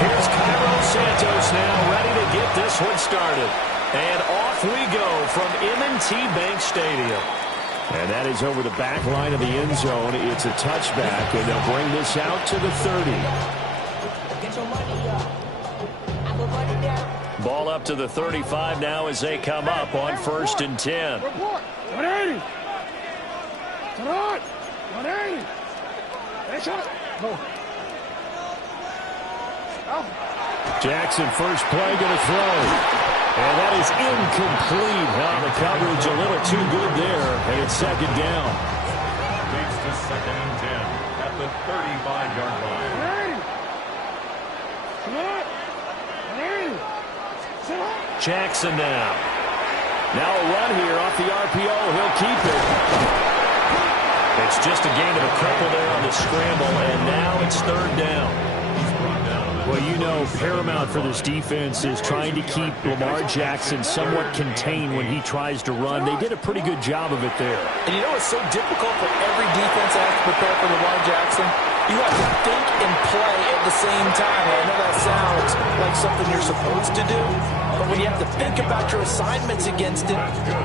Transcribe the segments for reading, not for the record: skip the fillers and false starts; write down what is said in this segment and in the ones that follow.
Here's Cairo Santos now ready to get this one started. And off we go from M&T Bank Stadium. And that is over the back line of the end zone. It's a touchback, and they'll bring this out to the 30. Ball up to the 35 now as they come up on 1st and 10. 180. Come on. 180. Hey, shot. Go. Jackson, first play, going to throw. And that is incomplete. The coverage a little too good there, and it's 2nd down. Leads to 2nd and 10 at the 35-yard line. Jackson now. Now a run here off the RPO. He'll keep it. It's just a gain of a couple there on the scramble, and now it's 3rd down. Well, you know, paramount for this defense is trying to keep Lamar Jackson somewhat contained when he tries to run. They did a pretty good job of it there. And you know it's so difficult for every defense that has to prepare for Lamar Jackson? You have to think and play at the same time. I know that sounds like something you're supposed to do, but when you have to think about your assignments against him,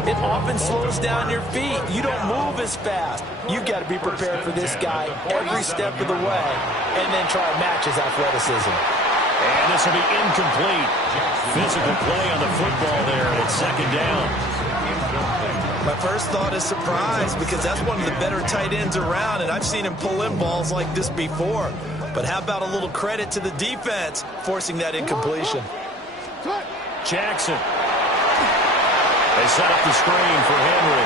it often slows down your feet. You don't move as fast. You've got to be prepared for this guy every step of the way and then try to match his athleticism. And this will be incomplete. Physical play on the football there, and it's 2nd down. My first thought is surprise because that's one of the better tight ends around, and I've seen him pull in balls like this before. But how about a little credit to the defense forcing that incompletion? Jackson. They set up the screen for Henry.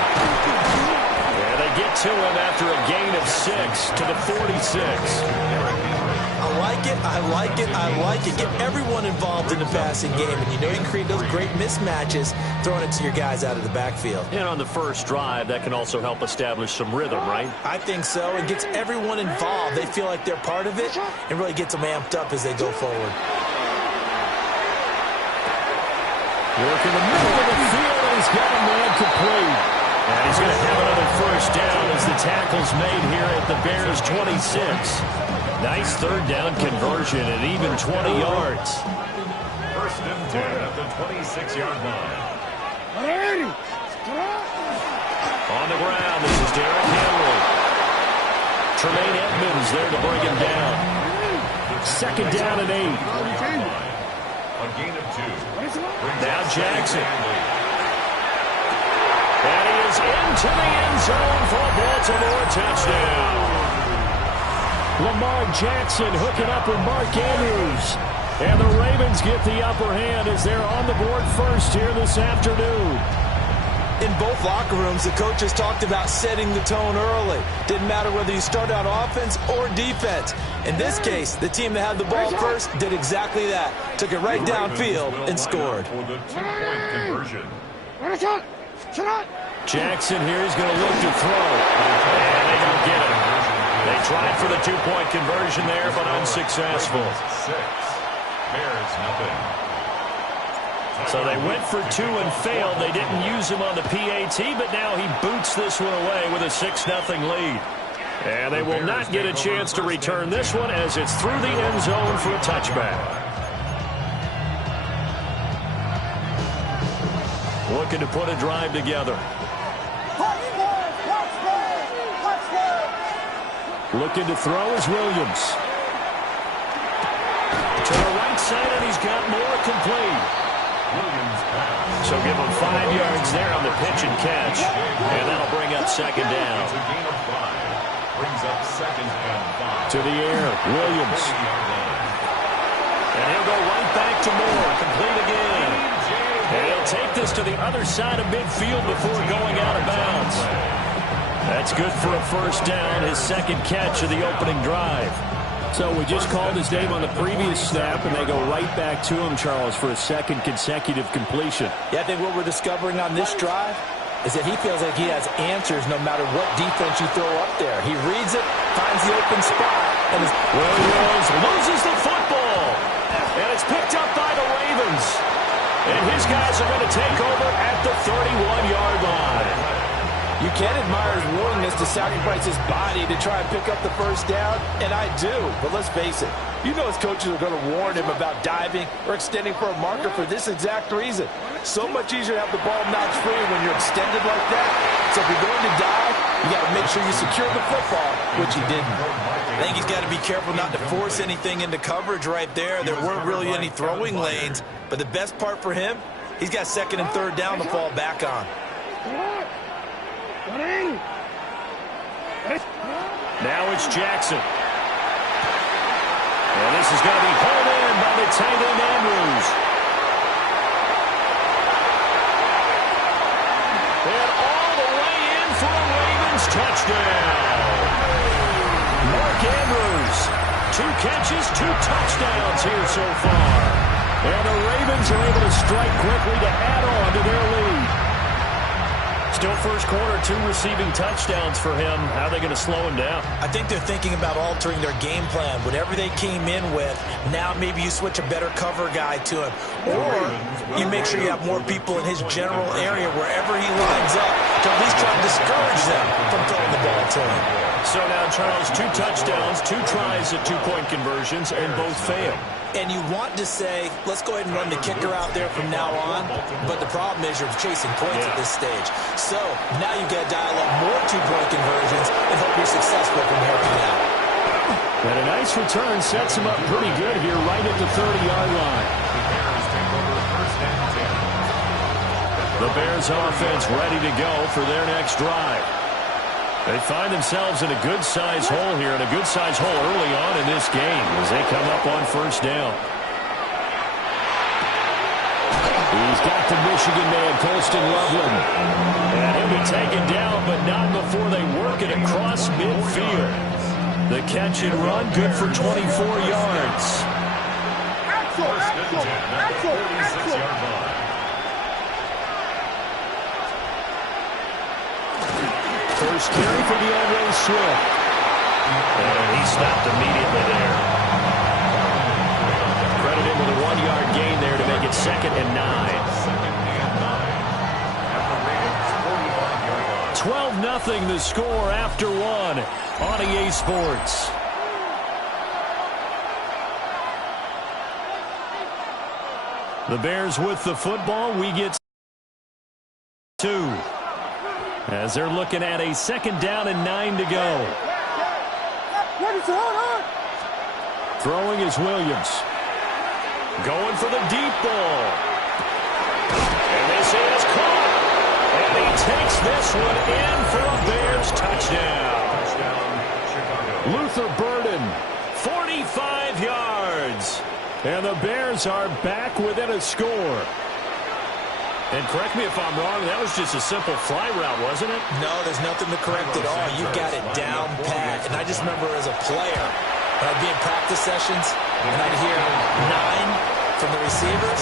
And they get to him after a gain of 6 to the 46. I like it, I like it, I like it. Get everyone involved in the passing game, and you know you can create those great mismatches throwing it to your guys out of the backfield. And on the first drive, that can also help establish some rhythm, right? I think so. It gets everyone involved. They feel like they're part of it and really gets them amped up as they go forward. Work in the middle of the field, and he's got a man complete. And he's going to have another first down as the tackle's made here at the Bears' 26. Nice 3rd down conversion and even 20 yards. 1st and 10 at the 26-yard line. On the ground, this is Derrick Henry. Tremaine Edmonds there to bring him down. 2nd down and 8. A gain of 2. Now Jackson. And he is into the end zone for a Baltimore touchdown. Lamar Jackson hooking up with Mark Andrews. And the Ravens get the upper hand as they're on the board first here this afternoon. In both locker rooms, the coaches talked about setting the tone early. Didn't matter whether you start out offense or defense. In this case, the team that had the ball first did exactly that. Took it right downfield and scored. For the 2-point conversion. Jackson here is going to look to throw. And they don't get it. They tried for the 2-point conversion there, but unsuccessful. 6. Bears nothing. So they went for 2 and failed. They didn't use him on the PAT, but now he boots this one away with a 6-0 lead. And they will not get a chance to return this one as it's through the end zone for a touchback. Looking to put a drive together. Looking to throw is Williams. To the right side, and he's got more complete. So give him 5 yards there on the pitch and catch. And that'll bring up 2nd down. It's a gain of 5. Brings up 2nd and 5. To the air, Williams. And he'll go right back to Moore. Complete again. And he'll take this to the other side of midfield before going out of bounds. That's good for a first down, his 2nd catch of the opening drive. So we just called his name on the previous snap, and they go right back to him, Charles, for a 2nd consecutive completion. Yeah, I think what we're discovering on this drive is that he feels like he has answers no matter what defense you throw up there. He reads it, finds the open spot, and Williams loses the football. And it's picked up by the Ravens. And his guys are going to take over at the 31-yard line. You can admire his willingness to sacrifice his body to try and pick up the first down, and I do. But let's face it, you know his coaches are going to warn him about diving or extending for a marker for this exact reason. So much easier to have the ball knocked free when you're extended like that. So if you're going to dive, you got to make sure you secure the football, which he didn't. I think he's got to be careful not to force anything into coverage right there. There weren't really any throwing lanes, but the best part for him, he's got second and third down to fall back on. Now it's Jackson. And this is going to be pulled in by the tight end Andrews. And all the way in for a Ravens touchdown. Mark Andrews, 2 catches, 2 touchdowns here so far. And the Ravens are able to strike quickly to add on to their lead. Still first quarter, 2 receiving touchdowns for him. How are they going to slow him down? I think they're thinking about altering their game plan. Whatever they came in with, now maybe you switch a better cover guy to him. Or you make sure you have more people in his general area wherever he lines up to at least try and discourage them from throwing the ball to him. So now, Charles, 2 touchdowns, 2 tries at 2-point conversions, and both fail. And you want to say, let's go ahead and run the kicker out there from now on. But the problem is you're chasing points at this stage. So now you've got to dial up more 2-point conversions and hope you're successful from here on out. And a nice return sets him up pretty good here right at the 30-yard line. The Bears offense ready to go for their next drive. They find themselves in a good-sized hole here, and a good-sized hole early on in this game as they come up on first down. He's got the Michigan man, Colston Loveland. And he'll be taken down, but not before they work it across midfield. The catch and run, good for 24 yards. First carry for DeAndre Swift. And he stopped immediately there. Credit him with a 1-yard gain there to make it 2nd and 9. 12-0 the score after 1 on EA Sports. The Bears with the football. We get 2. As they're looking at a 2nd down and 9 to go. Throwing is Williams. Going for the deep ball. And this is caught. And he takes this one in for a Bears touchdown. Luther Burden, 45 yards. And the Bears are back within a score. And correct me if I'm wrong, that was just a simple fly route, wasn't it? No, there's nothing to correct at all. You got it down pat. And I just remember as a player, when I'd be in practice sessions, and I'd hear 9 from the receivers.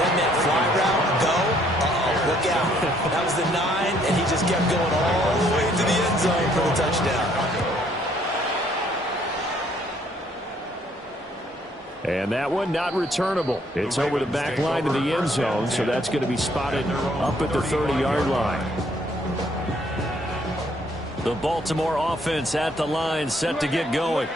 That meant fly route, go. Uh-oh, look out. That was the 9, and he just kept going all the way to the end zone for the touchdown. And that one not returnable. It's over the back line to the end zone, so that's going to be spotted up at the 30-yard line. The Baltimore offense at the line, set to get going.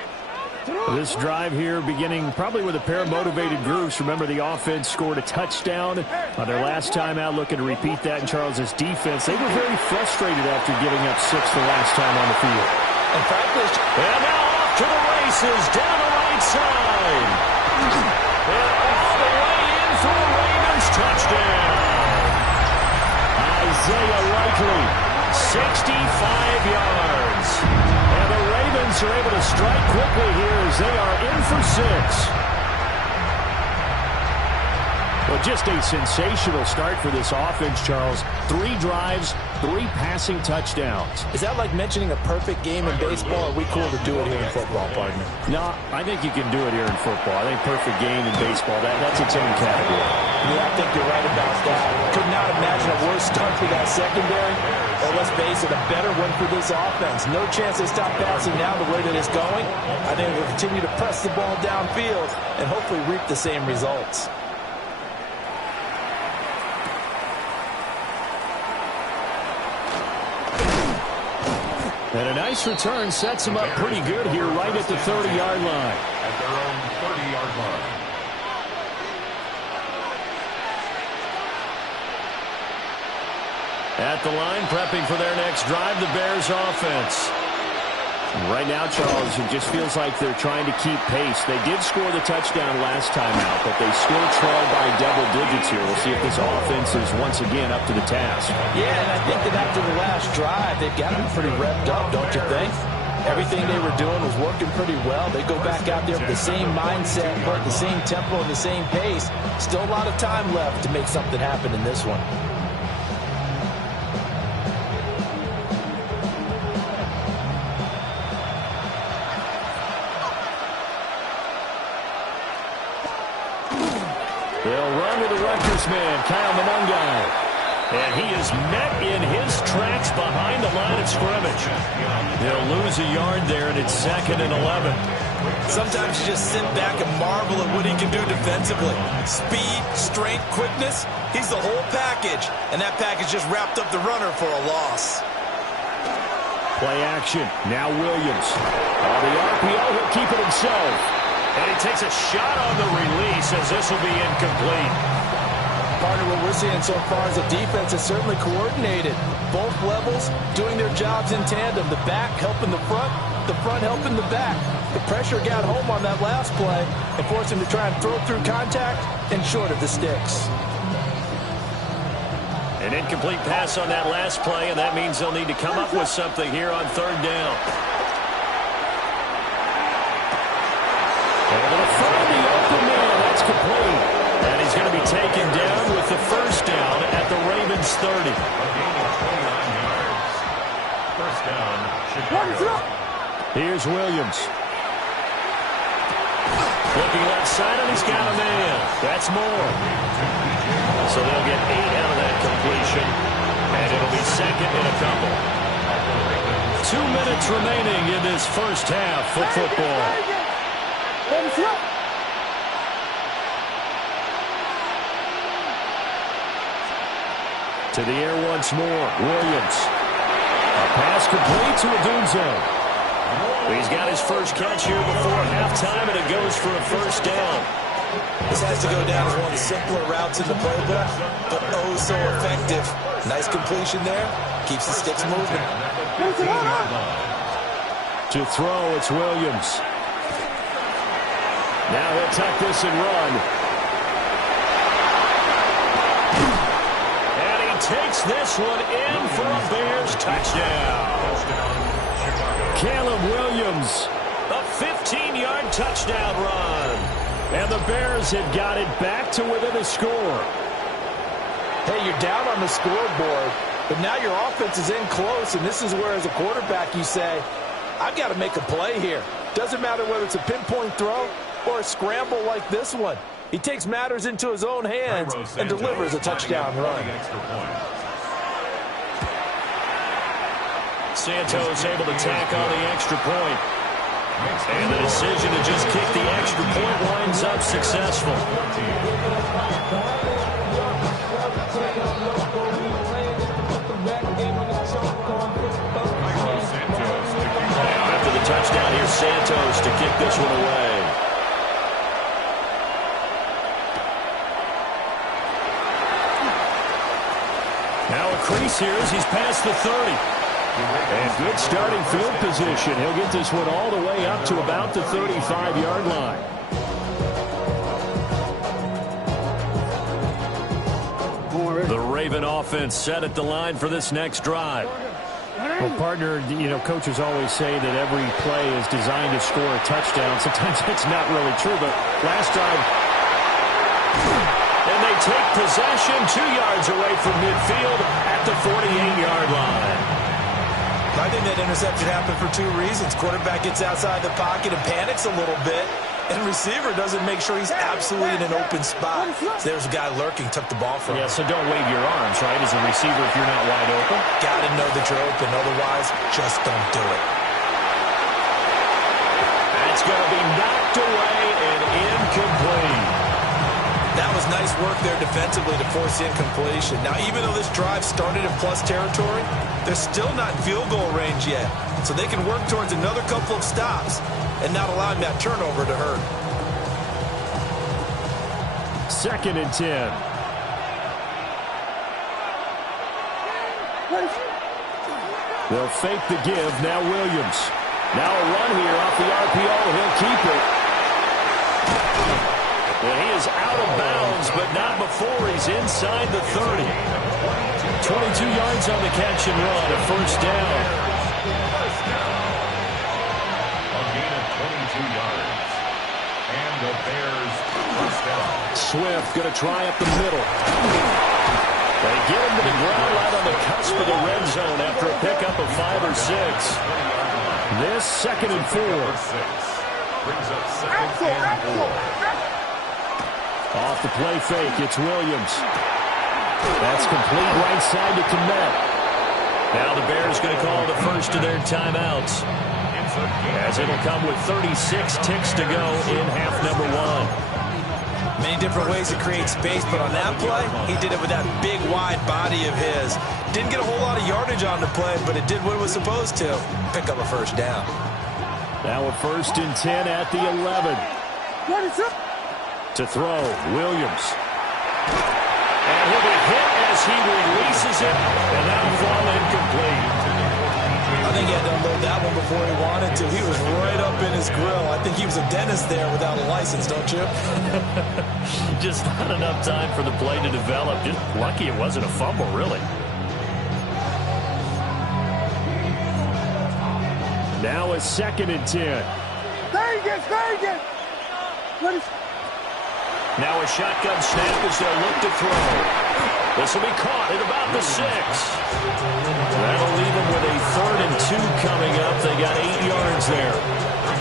This drive here beginning probably with a pair of motivated groups. Remember, the offense scored a touchdown on their last time out, looking to repeat that in Charles's defense. They were very frustrated after giving up 6 the last time on the field. And now off to the races down the right side. And all the way in for a Ravens touchdown. Isaiah Likely, 65 yards. And the Ravens are able to strike quickly here as they are in for 6. Well, just a sensational start for this offense, Charles. 3 drives, 3 passing touchdowns. Is that like mentioning a perfect game in baseball, or are we cool to do it here in football, partner? No, I think you can do it here in football. I think perfect game in baseball, that's its own category. Yeah, I think you're right about that. Could not imagine a worse start for that secondary. Or let's face it, a better one for this offense. No chance they stop passing now the way that it's going. I think they'll continue to press the ball downfield and hopefully reap the same results. And a nice return sets him up pretty good here right at the 30-yard line. At their own 30-yard line. At the line, prepping for their next drive, the Bears offense. Right now, Charles, it just feels like they're trying to keep pace. They did score the touchdown last time out, but they still trail by double digits here. We'll see if this offense is once again up to the task. Yeah, and I think that after the last drive, they've got to be pretty revved up, don't you think? Everything they were doing was working pretty well. They go back out there with the same mindset, but the same tempo and the same pace. Still a lot of time left to make something happen in this one. They'll run with the Rutgers man, Kyle Monungai. And he is met in his tracks behind the line of scrimmage. They'll lose a yard there, and it's 2nd and 11. Sometimes you just sit back and marvel at what he can do defensively. Speed, strength, quickness, he's the whole package. And that package just wrapped up the runner for a loss. Play action. Now Williams. On the RPO, he'll keep it himself. And he takes a shot on the release as this will be incomplete. Partner, what we're seeing so far is the defense is certainly coordinated. Both levels doing their jobs in tandem. The back helping the front helping the back. The pressure got home on that last play and forced him to try and throw through contact and short of the sticks. An incomplete pass on that last play, and that means they'll need to come up with something here on 3rd down. Able to find the open man. That's complete. And he's going to be taken down with the 1st down at the Ravens 30. A gain of 29 yards. 1st down, Chicago. Here's Williams. Looking left side, and he's got a man. That's more. So they'll get 8 out of that completion, and it'll be 2nd and a couple. 2 minutes remaining in this first half of football. To the air once more. Williams. A pass complete to Adunzo. He's got his first catch here before halftime, and it goes for a 1st down. This has to go down as one of the simpler routes in the playbook, but oh so effective. Nice completion there. Keeps the sticks moving. To throw, it's Williams. Now he'll tuck this and run. And he takes this one in for a Bears touchdown. Caleb Williams, a 15-yard touchdown run. And the Bears have got it back to within a score. Hey, you're down on the scoreboard, but now your offense is in close, and this is where, as a quarterback, you say, I've got to make a play here. Doesn't matter whether it's a pinpoint throw or a scramble like this one. He takes matters into his own hands and delivers a touchdown run. Santos able to tack on the extra point. And the decision to just kick the extra point winds up successful. After the touchdown, here's Santos to kick this one away. Now a crease here as he's past the 30. And good starting field position. He'll get this one all the way up to about the 35-yard line. The Raven offense set at the line for this next drive. Well, partner, you know, coaches always say that every play is designed to score a touchdown. Sometimes it's not really true, but last drive, and they take possession 2 yards away from midfield at the 48-yard line. I think that interception happened for 2 reasons. Quarterback gets outside the pocket and panics a little bit, and receiver doesn't make sure he's absolutely in an open spot. So there's a guy lurking, took the ball from him. Yeah, so don't wave your arms, right, as a receiver if you're not wide open. Got to know that you're open. Otherwise, just don't do it. That's going to be knocked away and incomplete. That was nice work there defensively to force the incompletion. Now, even though this drive started in plus territory, they're still not in field goal range yet. So they can work towards another couple of stops and not allowing that turnover to hurt. 2nd and 10. They'll fake the give. Now Williams. Now a run here off the RPO. He'll keep it. And he is out of bounds, but not before he's inside the 30. 22 yards on the catch and run. A first down. A gain of 22 yards. And the Bears first down. Swift going to try up the middle. They get him to the ground right on the cusp of the red zone after a pickup of 5 or 6. This 2nd and 4. Brings up 2nd and 4. Off the play fake, it's Williams. That's complete right side to Komet. Now the Bears going to call the first of their timeouts, as it'll come with 36 ticks to go in half number 1. Many different ways to create space, but on that play, he did it with that big, wide body of his. Didn't get a whole lot of yardage on the play, but it did what it was supposed to. Pick up a first down. Now a 1st and 10 at the 11. To throw, Williams. And he'll be hit as he releases it, and that'll fall incomplete. I think he had to unload that one before he wanted to. He was right up in his grill. I think he was a dentist there without a license, don't you? Just not enough time for the play to develop. Just lucky it wasn't a fumble, really. Now a 2nd and 10. Vegas! Now a shotgun snap as they'll look to throw. This will be caught at about the 6. That'll leave them with a 3rd and 2 coming up. They got 8 yards there.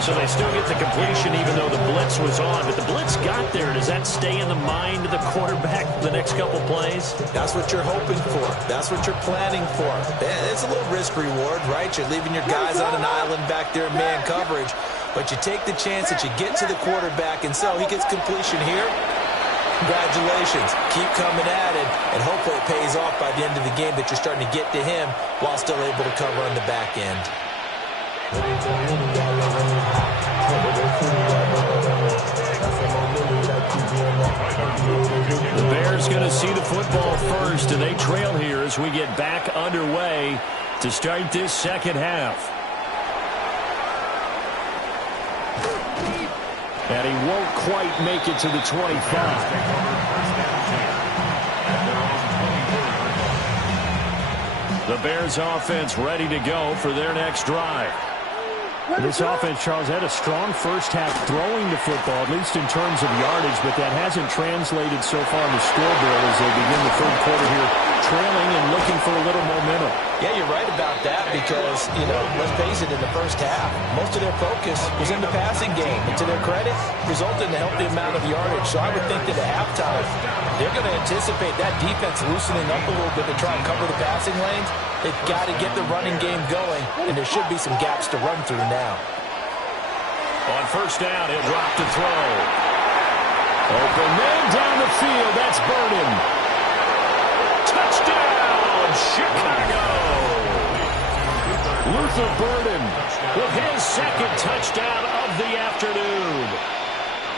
So they still get the completion even though the blitz was on. But the blitz got there. Does that stay in the mind of the quarterback the next couple plays? That's what you're hoping for. That's what you're planning for. It's a little risk reward, right? You're leaving your guys on an island back there in man coverage. But you take the chance that you get to the quarterback, and so he gets completion here. Congratulations. Keep coming at it, and hopefully it pays off by the end of the game that you're starting to get to him while still able to cover on the back end. The Bears going to see the football first, and they trail here as we get back underway to start this second half. And he won't quite make it to the 25. The Bears offense ready to go for their next drive. This offense, Charles, had a strong first half throwing the football, at least in terms of yardage, but that hasn't translated so far in the scoreboard as they begin the third quarter here, trailing and looking for a little momentum. Yeah, you're right about that because, let's face it, in the first half, most of their focus was in the passing game. And to their credit, resulted in a healthy amount of yardage. So I would think that at halftime, they're going to anticipate that defense loosening up a little bit to try and cover the passing lanes. They've got to get the running game going, and there should be some gaps to run through now. On first down, he'll drop to throw. Open man down the field. That's Burden. Touchdown, Chicago. Luther Burden with his second touchdown of the afternoon.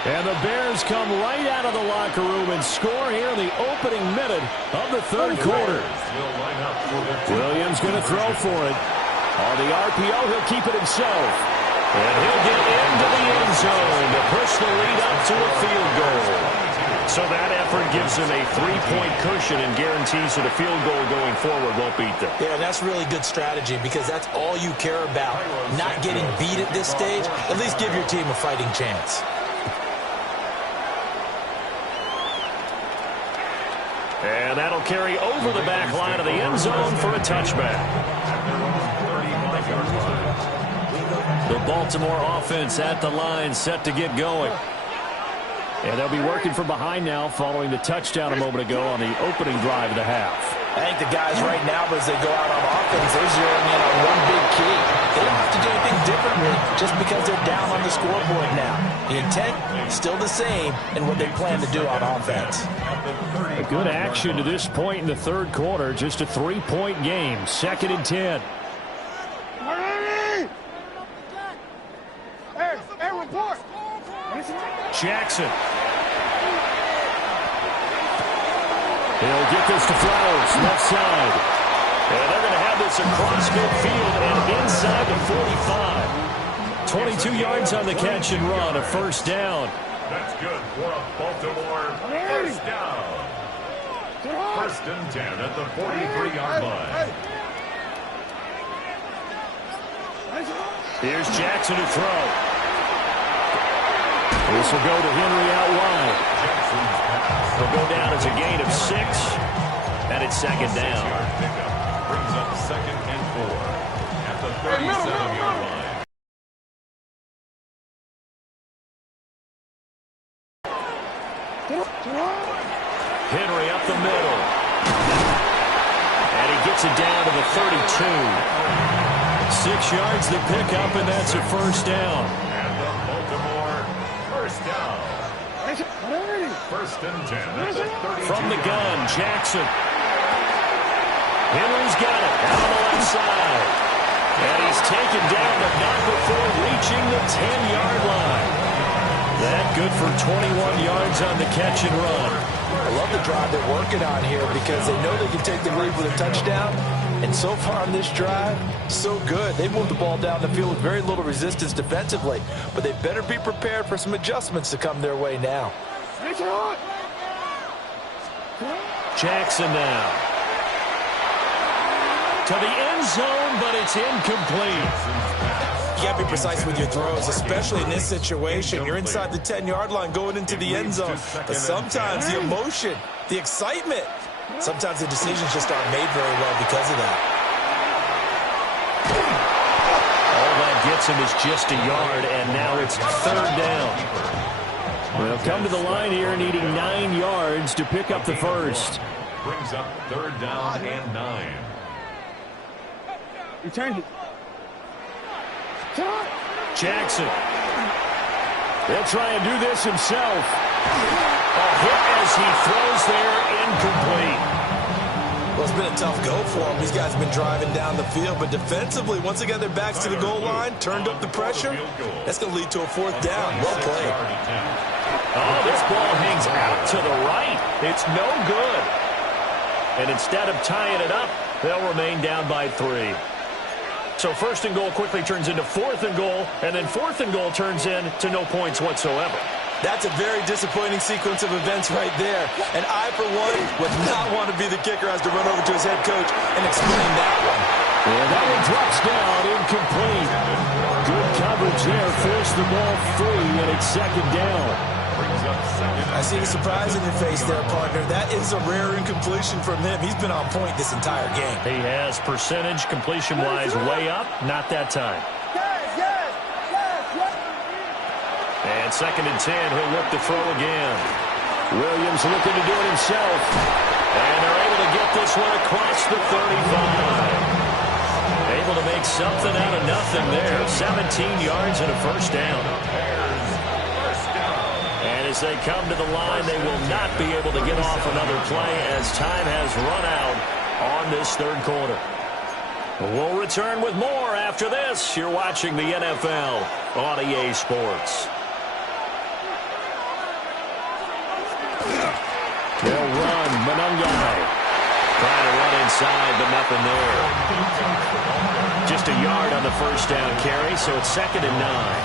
And the Bears come right out of the locker room and score here in the opening minute of the third quarter. Williams going to throw for it. On the RPO, he'll keep it himself. And he'll get into the end zone to push the lead up to a field goal. So that effort gives them a 3-point cushion and guarantees that a field goal going forward won't beat them. Yeah, and that's really good strategy because that's all you care about. Not getting beat at this stage. At least give your team a fighting chance. And that'll carry over the back line of the end zone for a touchback. The Baltimore offense at the line, set to get going. And they'll be working from behind now following the touchdown a moment ago on the opening drive of the half. I think the guys right now, as they go out on offense, they're zeroing in on one big key. They don't have to do anything differently just because they're down on the scoreboard now. The intent, still the same, and what they plan to do on offense. A good action to this point in the third quarter. Just a 3-point game. 2nd and 10. Hey, report. Jackson. He'll get this to Flowers, left side. And they're going to have this across midfield and inside the 45. 22 yards on the catch and run, a first down. That's good for a Baltimore first down. 1st and 10 at the 43-yard line. Here's Jackson to throw. This will go to Henry out wide. He'll go down as a gain of 6. And it's 2nd down. Brings up 2nd and 4 at the 37-yard line. Henry up the middle. And he gets it down to the 32. 6 yards to pick up, and that's a first down. And the Baltimore first down. 1st and 10 at the 32. From the gun, Jackson. Henry's got it out on the left side. And he's taken down, but not before reaching the 10-yard line. That good for 21 yards on the catch and run. I love the drive they're working on here because they know they can take the lead with a touchdown. And so far on this drive, so good. They moved the ball down the field with very little resistance defensively. But they better be prepared for some adjustments to come their way now. Jackson now. To the end zone, but it's incomplete. You got to be precise with your throws, especially in this situation. You're inside the 10-yard line going into the end zone. But sometimes the emotion, the excitement, sometimes the decisions just aren't made very well because of that. All that gets him is just a yard, and now it's 3rd down. They'll come to the line here needing 9 yards to pick up the first. Brings up 3rd down and 9. Return it. Jackson. He'll try and do this himself. A hit as he throws there, incomplete. Well, it's been a tough go for them. These guys have been driving down the field, but defensively, once they got their backs to the goal line, turned up the pressure, that's going to lead to a 4th down. Well played. Oh, this ball hangs out to the right. It's no good. And instead of tying it up, they'll remain down by 3. So 1st and goal quickly turns into 4th and goal, and then 4th and goal turns into no points whatsoever. That's a very disappointing sequence of events right there. And I, for one, would not want to be the kicker as to run over to his head coach and explain that one. And that one drops down, incomplete. Good coverage there, forced the ball free, and it's 2nd down. I see the surprise in your face there, partner. That is a rare incompletion from him. He's been on point this entire game. He has percentage completion-wise way up, not that time. And 2nd and 10, he'll look to throw again. Williams looking to do it himself. And they're able to get this one across the 35. Able to make something out of nothing there. 17 yards and a first down. And as they come to the line, they will not be able to get off another play as time has run out on this third quarter. We'll return with more after this. You're watching the NFL on EA Sports. They'll run. Manungai trying to run inside, but nothing there. Just a yard on the first down carry, so it's 2nd and 9.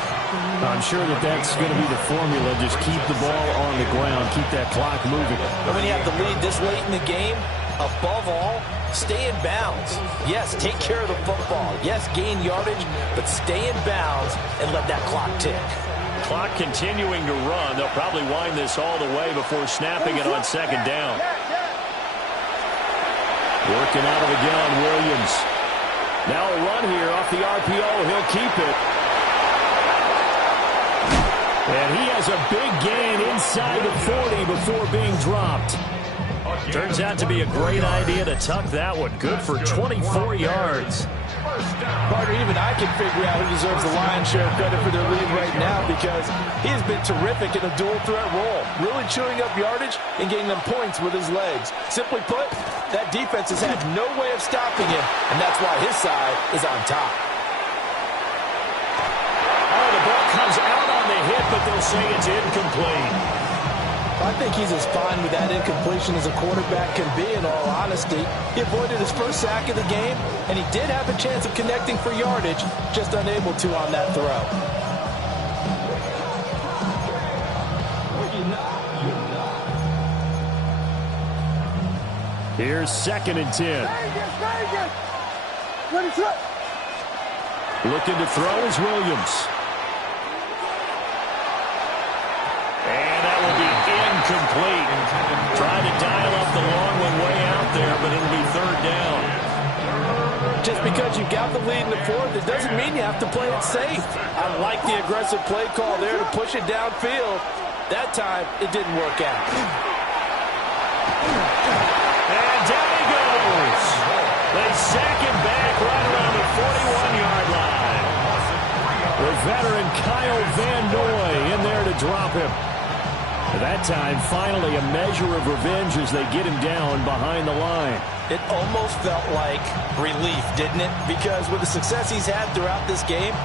I'm sure that's going to be the formula. Just keep the ball on the ground. Keep that clock moving. And when you have the lead this late in the game, above all, stay in bounds. Yes, take care of the football. Yes, gain yardage, but stay in bounds and let that clock tick. Clock continuing to run. They'll probably wind this all the way before snapping it on 2nd down. Working out of the gun, Williams. Now a run here off the RPO. He'll keep it. And he has a big gain inside the 40 before being dropped. Turns out to be a great idea to tuck that one. Good for 24 yards. Partner, even I can figure out who deserves the lion's share of credit for their lead right now because he has been terrific in a dual threat role, really chewing up yardage and getting them points with his legs. Simply put, that defense has had no way of stopping him, and that's why his side is on top. Oh, the ball comes out on the hit, but they'll say it's incomplete. I think he's as fine with that incompletion as a quarterback can be, in all honesty. He avoided his first sack of the game, and he did have a chance of connecting for yardage, just unable to on that throw. Here's 2nd and 10. Looking to throw is Williams. And that will be incomplete. Trying to dial up the long one way out there, but it'll be 3rd down. Just because you got the lead in the 4th, it doesn't mean you have to play it safe. I like the aggressive play call there to push it downfield. That time, it didn't work out. And down he goes. They sack him back right around the 41-yard line. With veteran Kyle Van Noy in there to drop him. That time, finally, a measure of revenge as they get him down behind the line. It almost felt like relief, didn't it? Because with the success he's had throughout this game,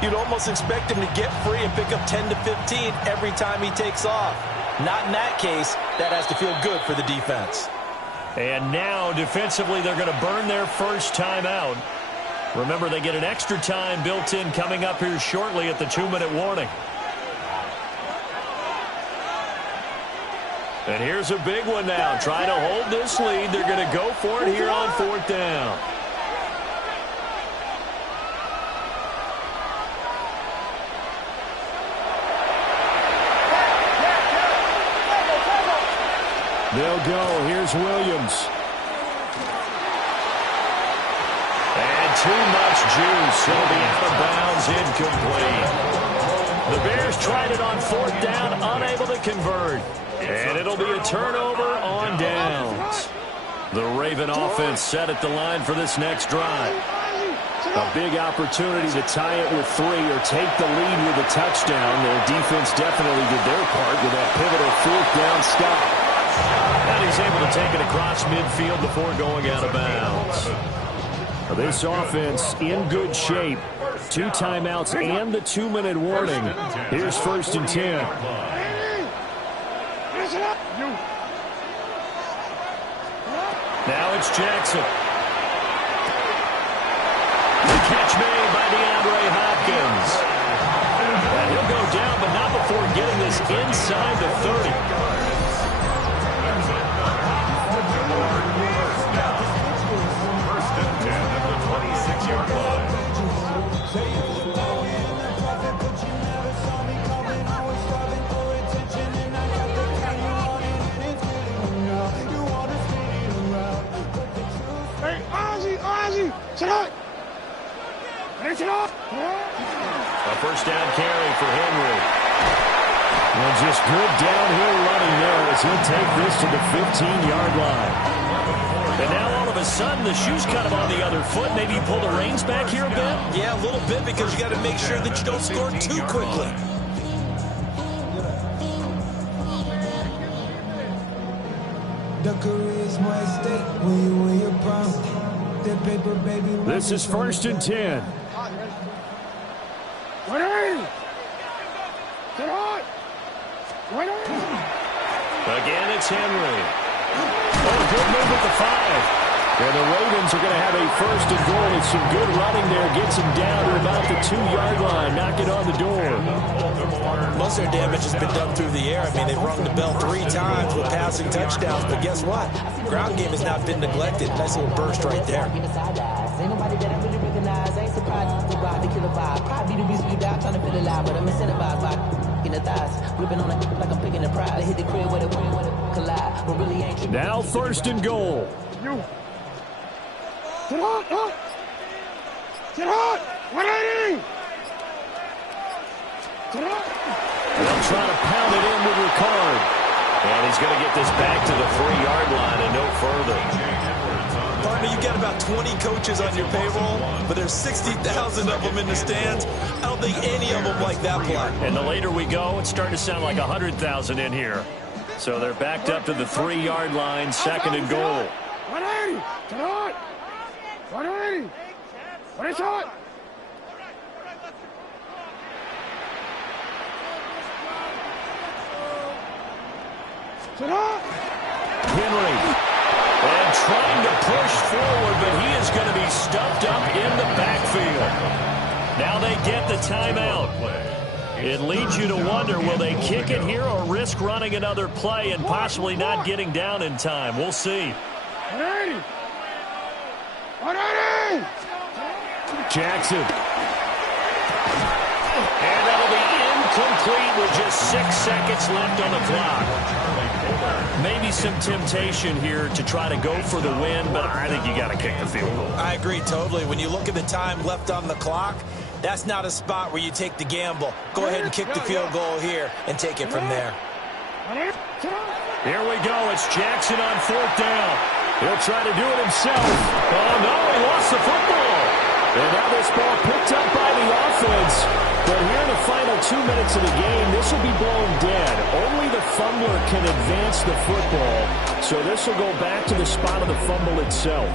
you'd almost expect him to get free and pick up 10 to 15 every time he takes off. Not in that case. That has to feel good for the defense. And now, defensively, they're going to burn their first timeout. Remember, they get an extra time built in coming up here shortly at the 2-minute warning. And here's a big one now. Trying to hold this lead. They're going to go for it here on 4th down. They'll go. Here's Williams. And too much juice. He'll be out of bounds, incomplete. The Bears tried it on 4th down, unable to convert. And it'll be a turnover on downs. The Raven offense set at the line for this next drive. A big opportunity to tie it with 3 or take the lead with a touchdown. Their defense definitely did their part with that pivotal 4th down stop. And he's able to take it across midfield before going out of bounds. This offense in good shape. 2 timeouts and the 2-minute warning. Here's 1st and 10. Now it's Jackson. The catch made by DeAndre Hopkins. And he'll go down, but not before getting this inside the 30. First and 10 at the 26-yard line. A first down carry for Henry. And just good downhill running there as he'll take this to the 15-yard line. And now all of a sudden the shoe's kind of on the other foot. Maybe you pull the reins back here a bit? Yeah, a little bit because you got to make sure that you don't score too quickly. This is 1st and 10. Again, it's Henry. Oh, good move at the 5. And the Ravens are going to have a 1st and goal with some good running there. Gets him down to about the 2-yard line. Knock it on the door. Most of their damage has been done through the air. I mean, they've rung the bell 3 times with passing touchdowns. But guess what? Ground game has not been neglected. Nice little burst right there. Ain't nobody that I really recognize. I ain't surprised to ride the killer vibe. Probably the reason you die trying to feel alive, but I'm incentivized by in the thighs. Whipping on it like I'm picking a prize. I hit the crib with it, collide. But really ain't tripping. Now 1st and goal. Get hot! Get hot! 180! Get hot! try to pound it in with Ricard. And he's going to get this back to the 3-yard line and no further. Partner, you got about 20 coaches on your payroll, but there's 60,000 of them in the stands. I don't think any of them like that play. And the later we go, it's starting to sound like 100,000 in here. So they're backed up to the 3-yard line, 2nd and goal. 180. Turn on. 180. What is it? Turn on. Henry. And trying to push forward, but he is going to be stuffed up in the backfield. Now they get the timeout. It leads you to wonder, will they kick it here or risk running another play and possibly not getting down in time? We'll see. 180. 180. Jackson. And that'll be incomplete with just 6 seconds left on the clock. Maybe some temptation here to try to go for the win, but I think you got to kick the field goal. I agree totally. When you look at the time left on the clock, that's not a spot where you take the gamble. Go ahead and kick the field goal here and take it from there. Here we go. It's Jackson on 4th down. He'll try to do it himself. Oh, no, he lost the football. And now this ball picked up by the offense. But here in the final 2 minutes of the game, this will be blown dead. Only the fumbler can advance the football. So this will go back to the spot of the fumble itself.